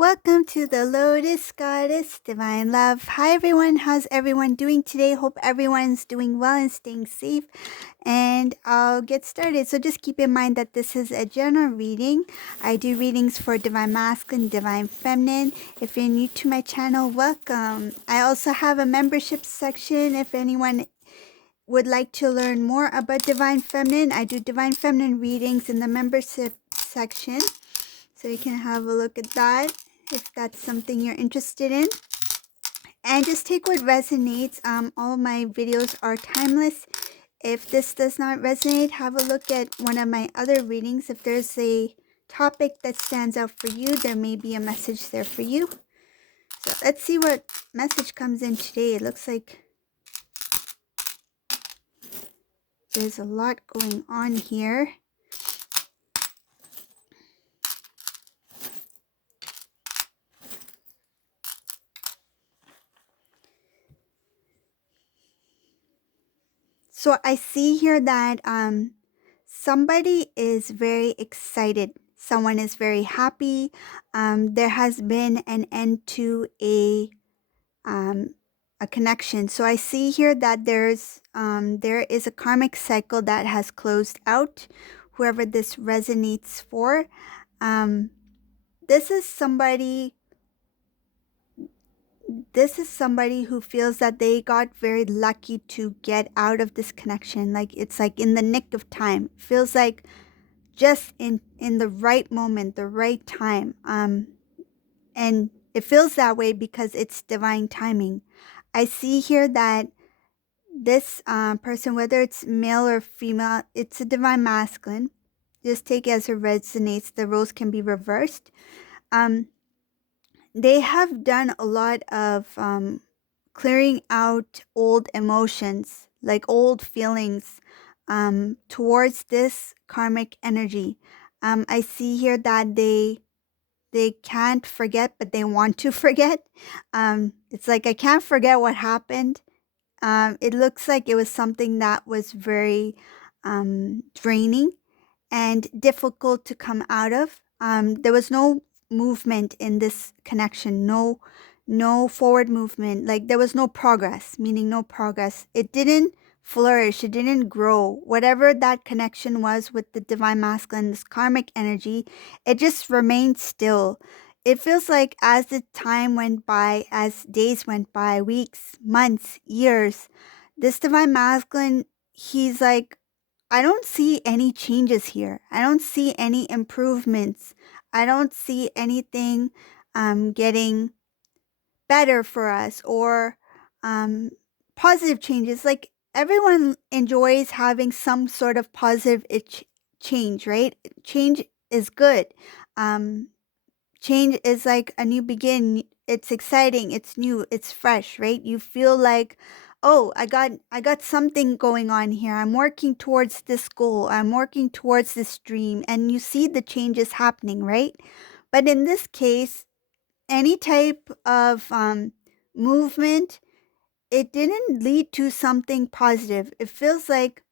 Welcome to the Lotus Goddess Divine Love. Hi everyone, how's everyone doing today? Hope everyone's doing well and staying safe. And I'll get started. So just keep in mind that this is a general reading. I do readings for Divine Masculine, Divine Feminine. If you're new to my channel, welcome. I also have a membership section if anyone would like to learn more about Divine Feminine. I do Divine Feminine readings in the membership section. So you can have a look at that if that's something you're interested in. And just take what resonates. All my videos are timeless. If this does not resonate, have a look at one of my other readings. If there's a topic that stands out for you, there may be a message there for you. So let's see what message comes in today. It looks like there's a lot going on here. So I see here that somebody is very excited. Someone is very happy. There has been an end to a connection. So I see here that there is a karmic cycle that has closed out. Whoever this resonates for, this is somebody who feels that they got very lucky to get out of this connection. Like it's like in the nick of time. Feels like just in the right moment, the right time. And it feels that way because it's divine timing. I see here that this person, whether it's male or female, it's a divine masculine. Just take it as it resonates. The roles can be reversed. They have done a lot of clearing out old emotions, like old feelings, towards this karmic energy. I see here that they can't forget, but they want to forget. It's like, I can't forget what happened. It looks like it was something that was very draining and difficult to come out of. There was no movement in this connection, no forward movement. Like there was no progress, meaning no progress. It didn't flourish, it didn't grow. Whatever that connection was with the divine masculine, this karmic energy, it just remained still. It feels like as the time went by, as days went by, weeks, months, years, this divine masculine, he's like, I don't see any changes here. I don't see any improvements. I don't see anything getting better for us or positive changes. Like everyone enjoys having some sort of positive change, right? Change is good. Change is like a new begin. It's exciting, it's new, it's fresh, right? You feel like, oh, I got something going on here. I'm working towards this goal. I'm working towards this dream, and you see the changes happening, right? But in this case, any type of movement, it didn't lead to something positive. It feels like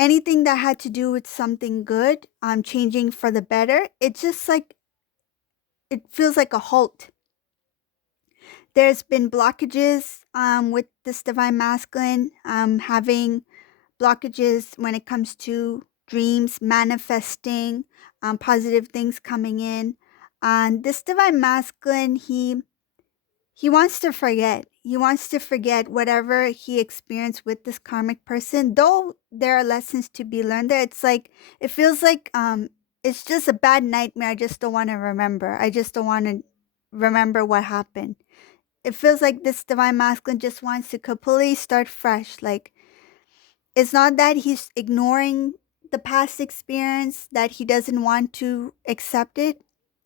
anything that had to do with something good, changing for the better, it's just like, it feels like a halt. There's been blockages with this divine masculine, having blockages when it comes to dreams, manifesting, positive things coming in. And this divine masculine, he wants to forget. He wants to forget whatever he experienced with this karmic person. Though there are lessons to be learned there, it's like, it feels like it's just a bad nightmare. I just don't want to remember. I just don't want to remember what happened. It feels like this divine masculine just wants to completely start fresh. Like, it's not that he's ignoring the past experience, that he doesn't want to accept it.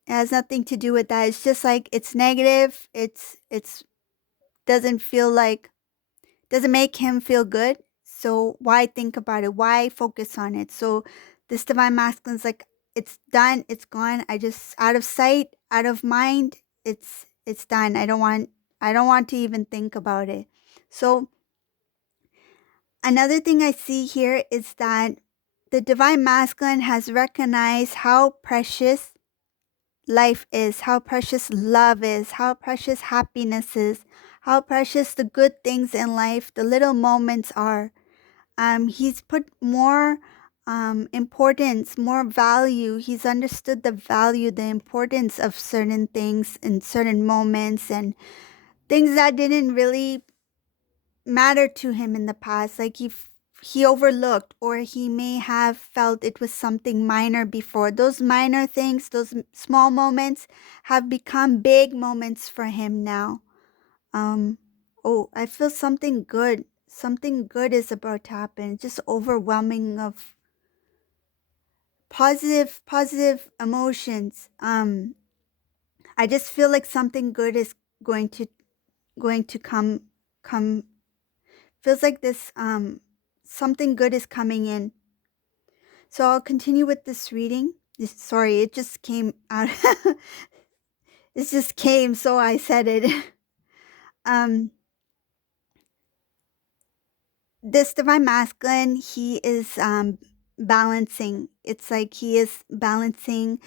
It has nothing to do with that. It's just like, it's negative. It's doesn't feel like, doesn't make him feel good. So why think about it? Why focus on it? So this divine masculine's like, it's done, it's gone. I just, out of sight, out of mind, it's done. I don't want to even think about it. So another thing I see here is that the divine masculine has recognized how precious life is, how precious love is, how precious happiness is, how precious the good things in life, the little moments are. He's put more importance, more value. He's understood the value, the importance of certain things in certain moments and things that didn't really matter to him in the past. Like he overlooked, or he may have felt it was something minor before. Those minor things, those small moments have become big moments for him now. Um, oh, I feel something good. Something good is about to happen. Just overwhelming of positive emotions. I just feel like something good is going to come. Feels like this something good is coming in. So I'll continue with this reading. Sorry, it just came out. It just came, so I said it. um this divine masculine, he is balancing. It's like he is balancing,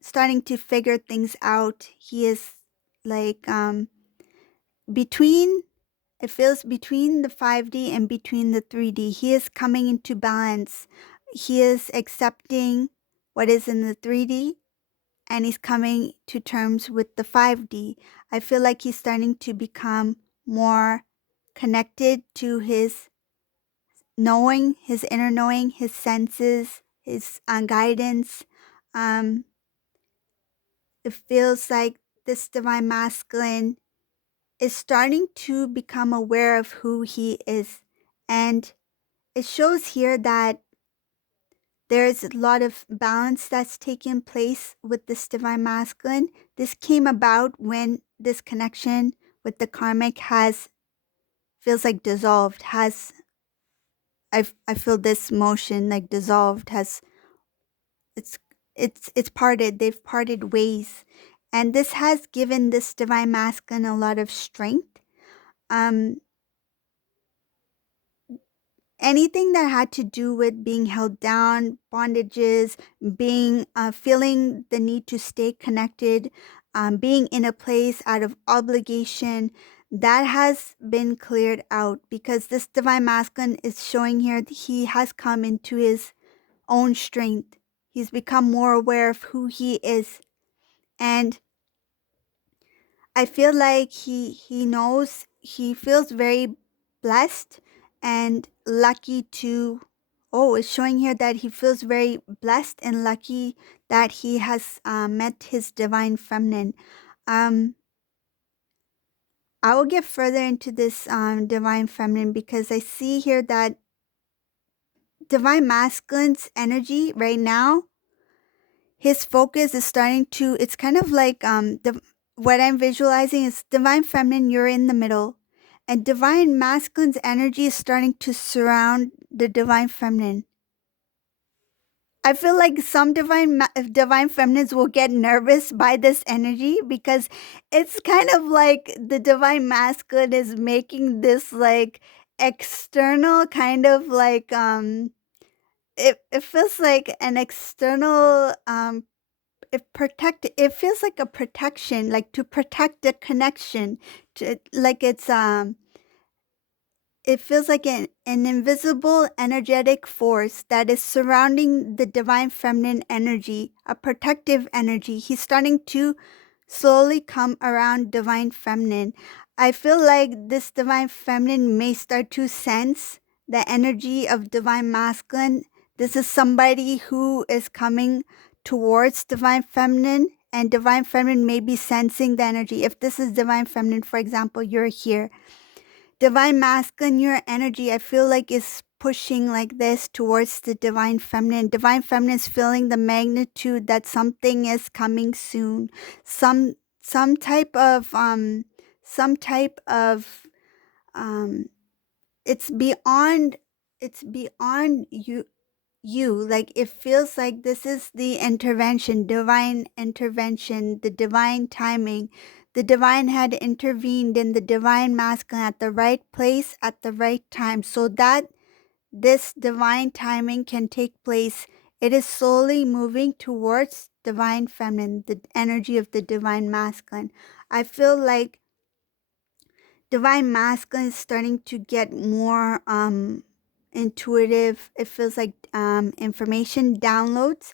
starting to figure things out. He is like between, it feels between the 5D and between the 3D. He is coming into balance. He is accepting what is in the 3D, and he's coming to terms with the 5D. I feel like he's starting to become more connected to his knowing, his inner knowing, his senses, his guidance. Um, it feels like this divine masculine is starting to become aware of who he is. And it shows here that there's a lot of balance that's taking place with this divine masculine. This came about when this connection with the karmic has, feels like dissolved, has, I feel this motion like dissolved, has, it's it's parted, they've parted ways. And this has given this divine masculine a lot of strength. Um Anything that had to do with being held down, bondages, being feeling the need to stay connected, being in a place out of obligation, that has been cleared out, because this divine masculine is showing here that he has come into his own strength. He's become more aware of who he is. And I feel like he knows, he feels very blessed and lucky to, oh, it's showing here that he feels very blessed and lucky that he has met his divine feminine. Um, I will get further into this divine feminine, because I see here that divine masculine's energy right now, his focus is starting to, it's kind of like what I'm visualizing is divine feminine, you're in the middle, and divine masculine's energy is starting to surround the divine feminine. I feel like some divine feminines will get nervous by this energy, because it's kind of like the divine masculine is making this like external kind of like it feels like an external it feels like a protection, like to protect the connection, to like it's it feels like an invisible energetic force that is surrounding the divine feminine energy, a protective energy. He's starting to slowly come around divine feminine. I feel like this divine feminine may start to sense the energy of divine masculine. This is somebody who is coming towards divine feminine, and divine feminine may be sensing the energy. If this is divine feminine, for example, you're here, divine masculine, your energy, I feel like is pushing like this towards the divine feminine. Divine feminine is feeling the magnitude that something is coming soon. Some type of some type of um it's beyond you, like it feels like this is the intervention, divine intervention, the divine timing. The divine had intervened in the divine masculine at the right place at the right time, so that this divine timing can take place. It is slowly moving towards divine feminine, the energy of the divine masculine. I feel like divine masculine is starting to get more intuitive. It feels like information downloads,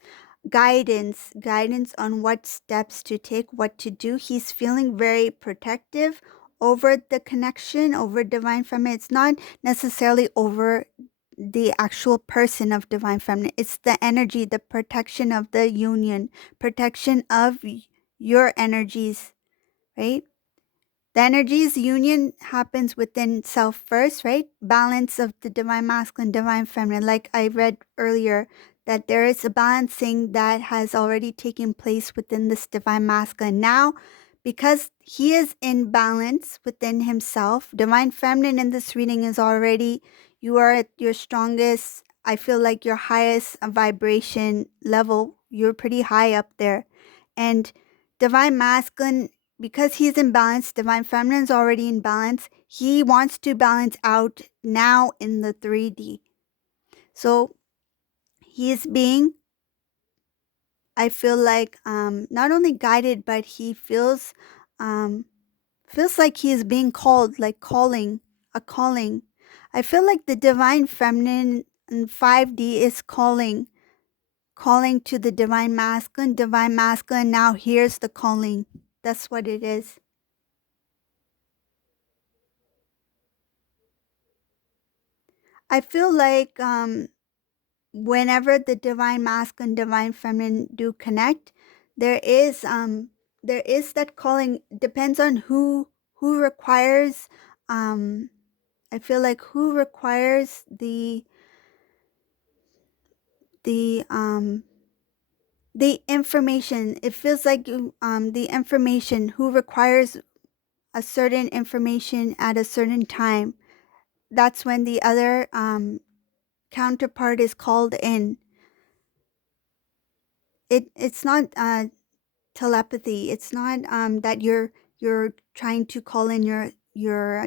guidance on what steps to take, what to do. He's feeling very protective over the connection, over divine feminine. It's not necessarily over the actual person of divine feminine. It's the energy, the protection of the union, protection of your energies, right? The energies union happens within self first, right? Balance of the divine masculine, divine feminine. Like I read earlier, that there is a balancing that has already taken place within this divine masculine. Now, because he is in balance within himself, divine feminine in this reading is already, you are at your strongest, I feel like your highest vibration level. You're pretty high up there. And divine masculine, because he's in balance, divine feminine is already in balance. He wants to balance out now in the 3D. So he is being, I feel like, not only guided, but he um, feels like he is being called, like calling, a calling. I feel like the divine feminine in 5D is calling to the divine masculine. Divine masculine now hears the calling. That's what it is. I feel like whenever the divine masculine, divine feminine do connect, there is that calling. Depends on who requires, um I feel like who requires the um the information. It feels like the information, who requires a certain information at a certain time. That's when the other counterpart is called in. It's not telepathy. It's not that you're trying to call in your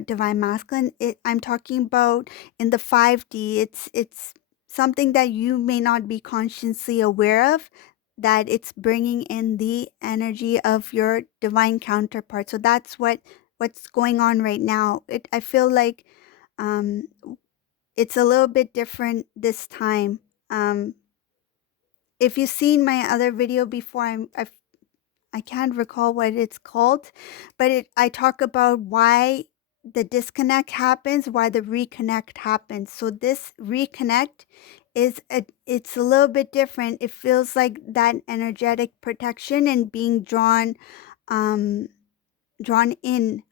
divine masculine. I'm talking about in the 5D. It's something that you may not be consciously aware of, that it's bringing in the energy of your divine counterpart. So that's what's going on right now. I feel like um it's a little bit different this time. um if you've seen my other video before, I can't recall what it's called, but I talk about why the disconnect happens, why the reconnect happens. So this reconnect it's a little bit different. It feels like that energetic protection and being um drawn in,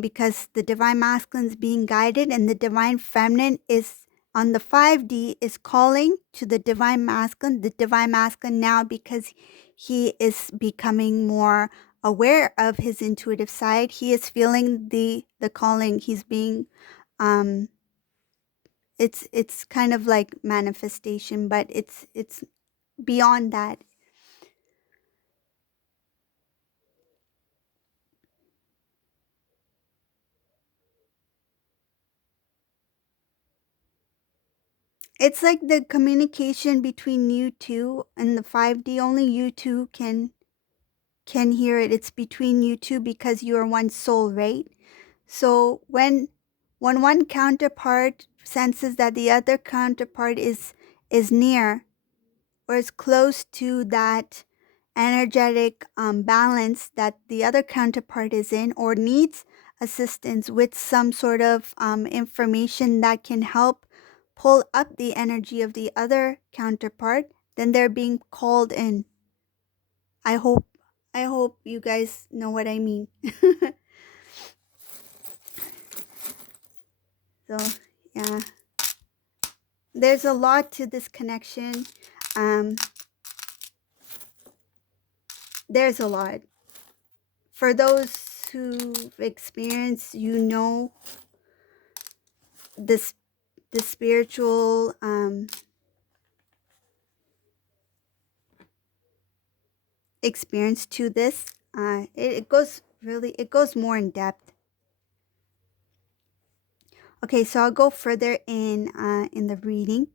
because the divine masculine is being guided and the divine feminine is on the 5D is calling to the divine masculine now, because he is becoming more aware of his intuitive side. He is feeling the calling. He's being um it's kind of like manifestation, but it's beyond that. It's like the communication between you two and the 5D. Only you two can hear it. It's between you two because you are one soul, right? So when one counterpart senses that the other counterpart is near or is close to that energetic balance that the other counterpart is in, or needs assistance with some sort of information that can help pull up the energy of the other counterpart, then they're being called in. I hope I hope you guys know what I mean. So yeah, there's a lot to this connection. Um, there's a lot. For those who've experienced, this the spiritual experience to this. It goes really, it goes more in depth. Okay, so I'll go further in the reading.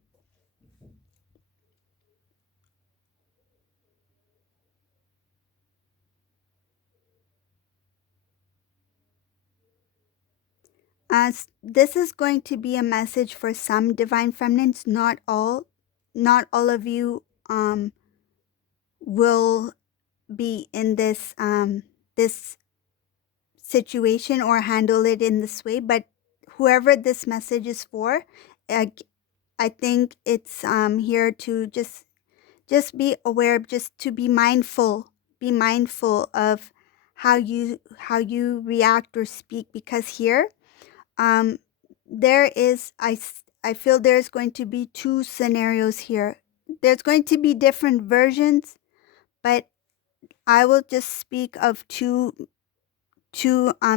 This is going to be a message for some divine feminines, not all. Not all of you will be in this situation or handle it in this way, but whoever this message is for, I, I think it's here to just be aware, just to be mindful of how you react or speak, because here um there is I feel there's going to be two scenarios here. There's going to be different versions, but I will just speak of two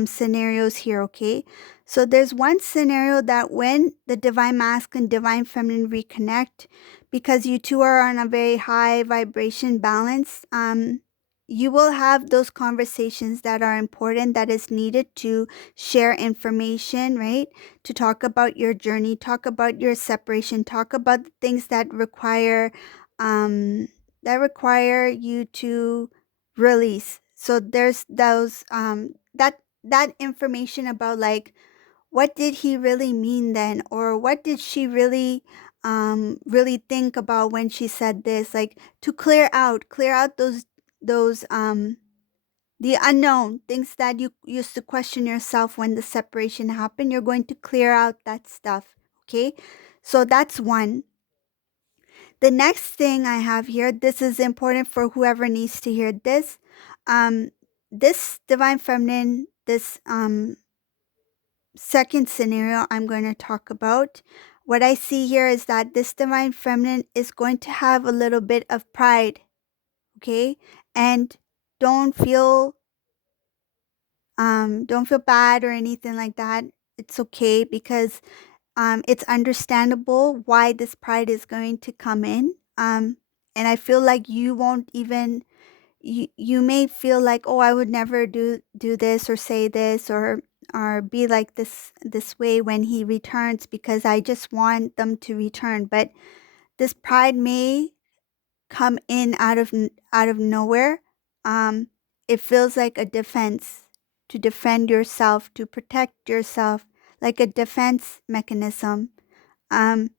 scenarios here, okay? So there's one scenario that when the divine masculine divine feminine reconnect, because you two are on a very high vibration balance, you will have those conversations that are important, that is needed to share information, right? To talk about your journey, talk about your separation, talk about the things um that require you to release. So there's those that information about, like, what did he really mean then, or what did she really think about when she said this, like, to clear out those the unknown things that you used to question yourself when the separation happened. You're going to clear out that stuff, okay? So that's one. The next thing I have here, this is important for whoever needs to hear this. Um, this divine feminine, this second scenario I'm going to talk about, what I see here is that this divine feminine is going to have a little bit of pride, okay? And don't feel don't feel bad or anything like that. It's okay, because it's understandable why this pride is going to come in. And I feel like you won't even you may feel like, oh, I would never do this or say this or be like this way when he returns, because I just want them to return. But this pride may come in out of nowhere. It feels like a defense, to defend yourself, to protect yourself, like a defense mechanism. um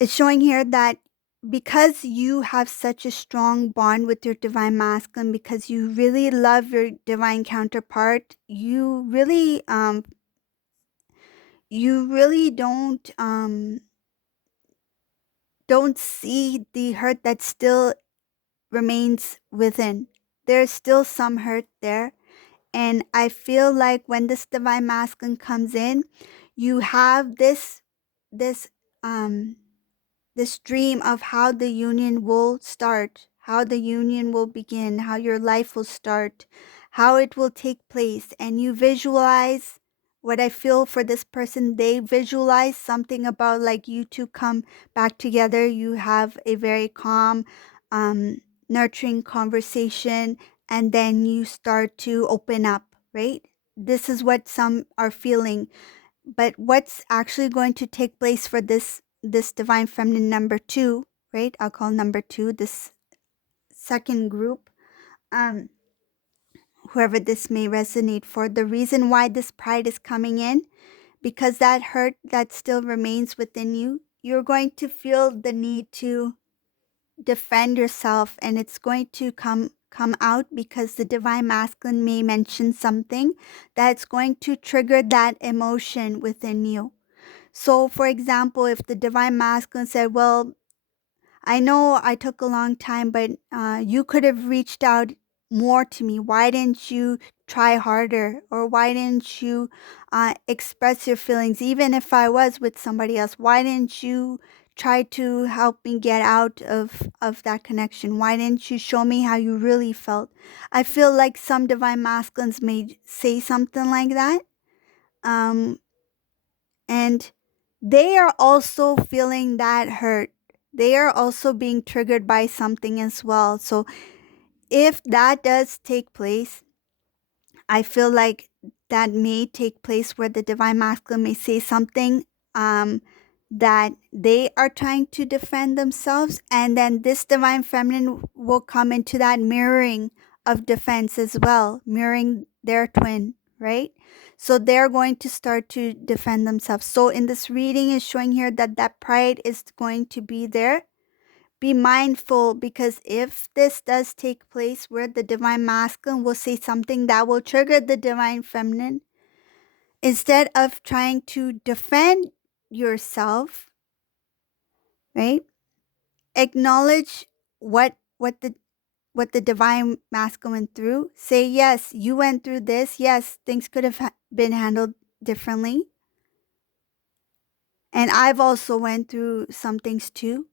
it's showing here that because you have such a strong bond with your divine masculine, because you really love your divine counterpart, you really don't see the hurt that still remains within. There's still some hurt there. And I feel like when this divine masculine comes in, you have this um this dream of how the union will start, how the union will begin, how your life will start, how it will take place. And you visualize what I feel for this person. They visualize something about, like, you two come back together, you have a very calm, um, nurturing conversation, and then you start to open up, right? This is what some are feeling. But what's actually going to take place for this divine feminine number two, right? I'll call number two, this second group, um whoever this may resonate for. The reason why this pride is coming in, because that hurt that still remains within you, you're going to feel the need to defend yourself, and it's going to come out, because the divine masculine may mention something that's going to trigger that emotion within you. So, for example, if the divine masculine said, well, I know I took a long time, but you could have reached out more to me. Why didn't you try harder? Or why didn't you express your feelings? Even if I was with somebody else, why didn't you try to help me get out of that connection? Why didn't you show me how you really felt? I feel like some divine masculines may say something like that. Um, and they are also feeling that hurt. They are also being triggered by something as well. So if that does take place, I feel like that may take place where the divine masculine may say something um, that they are trying to defend themselves, and then this divine feminine will come into that mirroring of defense as well, mirroring their twin, right? So they're going to start to defend themselves. So in this reading is showing here that that pride is going to be there. Be mindful, because if this does take place where the divine masculine will say something that will trigger the divine feminine, instead of trying to defend yourself, right? Acknowledge what the divine masculine went through. Say, yes, you went through this. Yes, things could have been handled differently. And I've also went through some things too.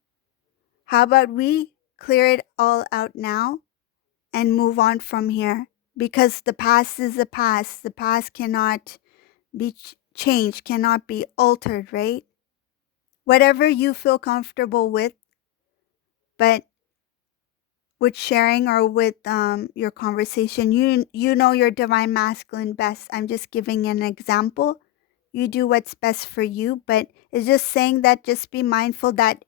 How about we clear it all out now and move on from here? Because the past is the past. The past cannot be changed, cannot be altered, right? Whatever you feel comfortable with, but with sharing or with your conversation, you know your divine masculine best. I'm just giving an example. You do what's best for you, but it's just saying that just be mindful that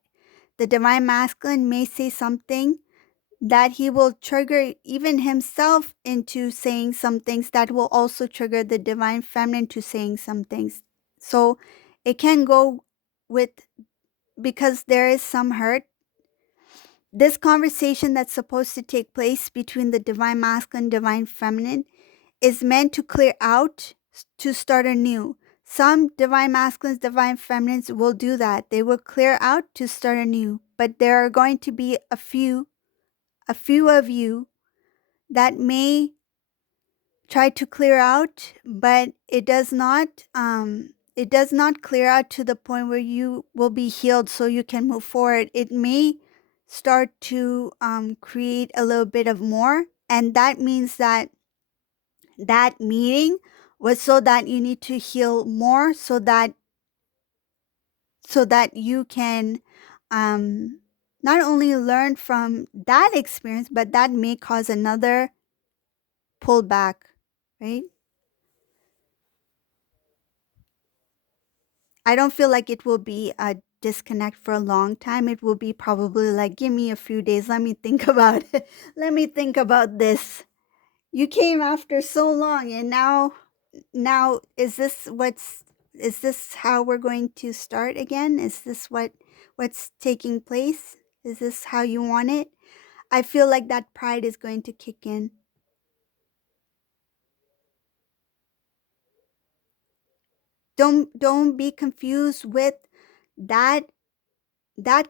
the divine masculine may say something that he will trigger even himself into saying some things that will also trigger the divine feminine to saying some things. So it can go with, because there is some hurt. This conversation that's supposed to take place between the divine masculine and divine feminine is meant to clear out, to start anew. Some divine masculines, divine feminines will do that. They will clear out to start anew. But there are going to be a few of you that may try to clear out, but it does not clear out to the point where you will be healed so you can move forward. It may start to create a little bit of more, and that means that that meeting was so that you need to heal more, so that you can not only learn from that experience, but that may cause another pullback, right? I don't feel like it will be a disconnect for a long time. It will be probably like, give me a few days. Let me think about it. Let me think about this. You came after so long, and now is this how we're going to start again? Is this what's taking place? Is this how you want it? I feel like that pride is going to kick in. Don't be confused with that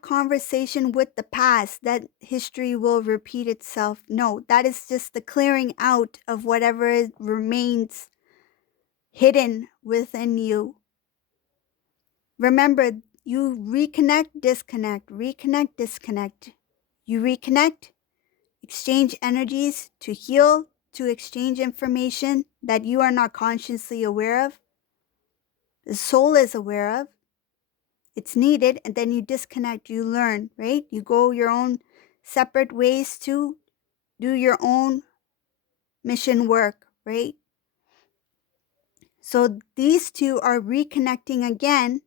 conversation with the past, that history will repeat itself. No, that is just the clearing out of whatever remains hidden within you. Remember, you reconnect, disconnect, reconnect, disconnect. You reconnect, exchange energies to heal, to exchange information that you are not consciously aware of, the soul is aware of. It's needed, and then you disconnect, you learn, right? You go your own separate ways to do your own mission work, right? So these two are reconnecting again.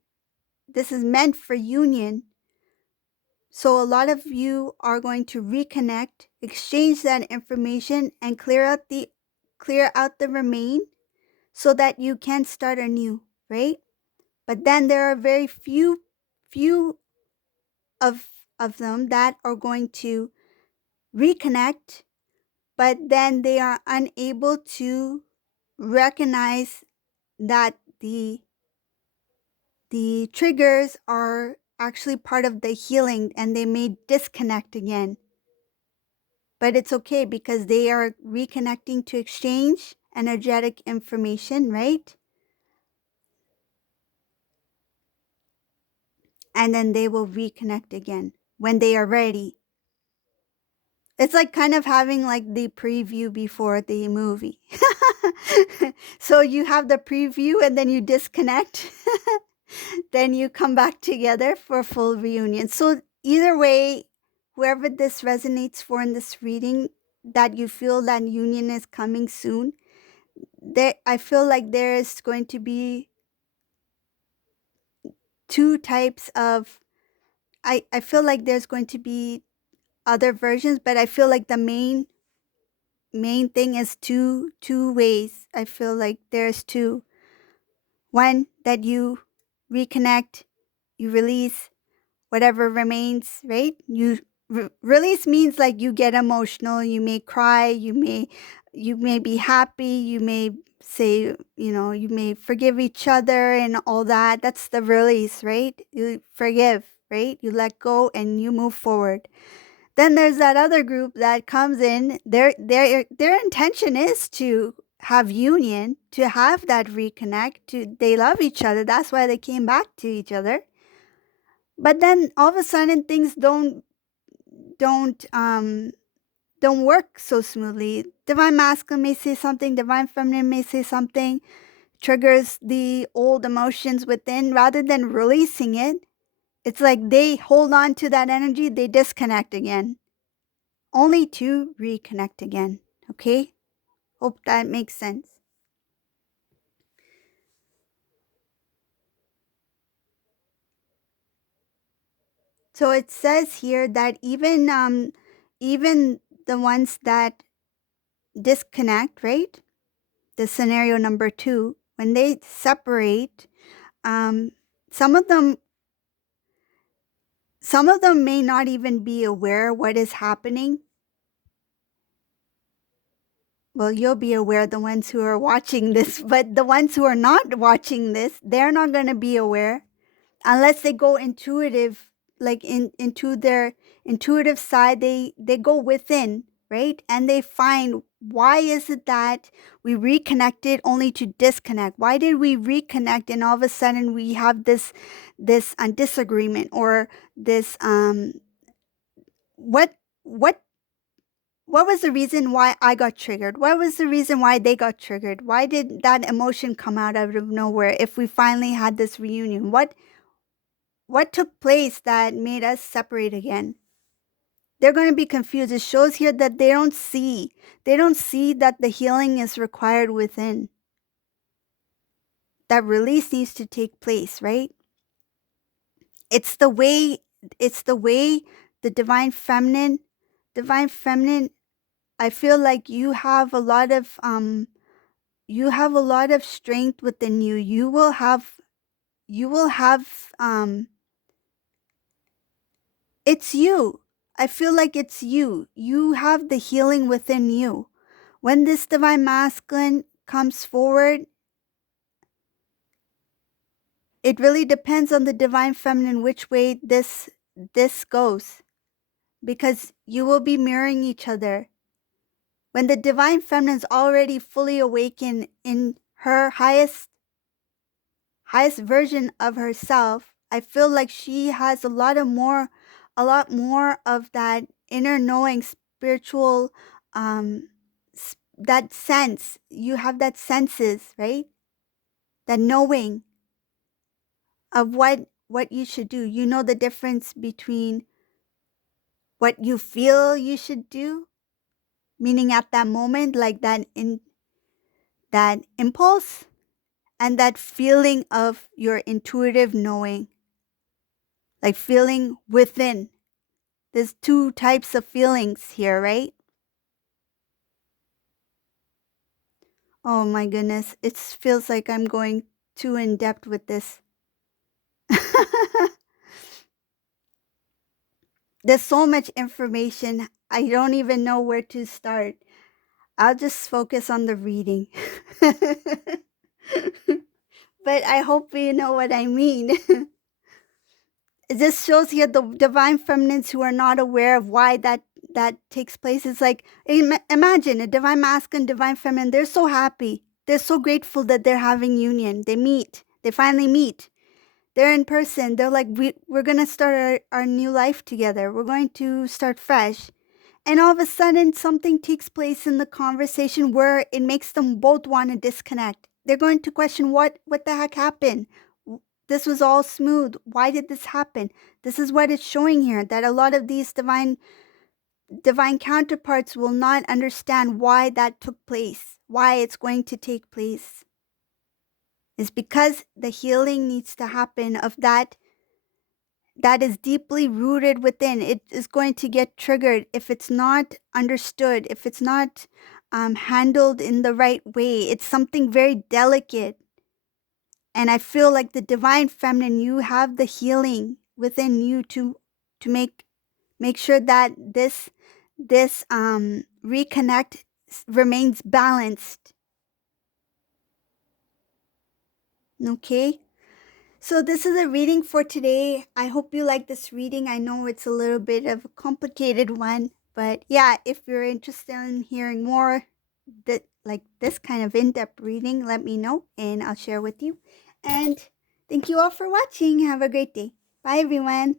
This is meant for union. So a lot of you are going to reconnect, exchange that information, and clear out the remain so that you can start anew, right? But then there are very few of them that are going to reconnect, but then they are unable to recognize that the triggers are actually part of the healing, and they may disconnect again. But it's okay, because they are reconnecting to exchange energetic information, right? And then they will reconnect again when they are ready. It's like kind of having like the preview before the movie. So you have the preview and then you disconnect. Then you come back together for a full reunion. So either way, whoever this resonates for in this reading, that you feel that union is coming soon, I feel like there is going to be two types of, I feel like there's going to be other versions, but I feel like the main main thing is two ways. I feel like there's two. One, that you reconnect, you release whatever remains, right? Release means like you get emotional, you may cry, you may be happy, you may say, you may forgive each other and all that. That's the release, right? You forgive, right? You let go and you move forward. Then there's that other group that comes in. Their intention is to have union, to have that reconnect, to they love each other. That's why they came back to each other. But then all of a sudden things don't um don't work so smoothly. Divine masculine may say something, divine feminine may say something, triggers the old emotions within. Rather than releasing it, it's like they hold on to that energy, they disconnect again, only to reconnect again. Okay? Hope that makes sense. So it says here that even the ones that disconnect, right? The scenario number 2, when they separate, um, some of them some of them may not even be aware what is happening. Well, you'll be aware, the ones who are watching this, but the ones who are not watching this, they're not going to be aware unless they go intuitive, like into their intuitive side. They go within, right? And they find, why is it that we reconnected only to disconnect? Why did we reconnect and all of a sudden we have this disagreement, or this what what what was the reason why I got triggered? What was the reason why they got triggered? Why did that emotion come out of nowhere if we finally had this reunion? What took place that made us separate again? They're going to be confused. It shows here that they don't see. They don't see that the healing is required within. That release needs to take place, right? It's the way it's the way the divine feminine, I feel like you have a lot of strength within you. You will have it's you. I feel like it's you. You have the healing within you. When this divine masculine comes forward, it really depends on the divine feminine which way this goes, because you will be mirroring each other. When the divine feminine is already fully awakened in her highest version of herself, I feel like she has a lot more of that inner knowing, spiritual, um, that sense. You have that senses, right? That knowing of what you should do. You know the difference between what you feel you should do, meaning at that moment, like that impulse, and that feeling of your intuitive knowing, like feeling within. There's two types of feelings here, right? Oh my goodness, it feels like I'm going too in depth with this. There's so much information, I don't even know where to start. I'll just focus on the reading. But I hope you know what I mean. This shows here the divine feminines who are not aware of why that takes place. It's like, imagine a divine masculine, divine feminine. They're so happy. They're so grateful that they're having union. They meet. They finally meet. They're in person. They're like, we're going to start our new life together. We're going to start fresh. And all of a sudden, something takes place in the conversation where it makes them both want to disconnect. They're going to question what the heck happened. This was all smooth. Why did this happen? This is what it's showing here, that a lot of these divine counterparts will not understand why that took place, why it's going to take place. It's because the healing needs to happen of that is deeply rooted within. It is going to get triggered if it's not understood, if it's not handled in the right way. It's something very delicate. And I feel like the divine feminine, you have the healing within you to make sure that this reconnect remains balanced. Okay? So this is a reading for today. I hope you like this reading. I know it's a little bit of a complicated one, but yeah, if you're interested in hearing more that like this kind of in-depth reading, let me know and I'll share with you. And thank you all for watching. Have a great day. Bye everyone.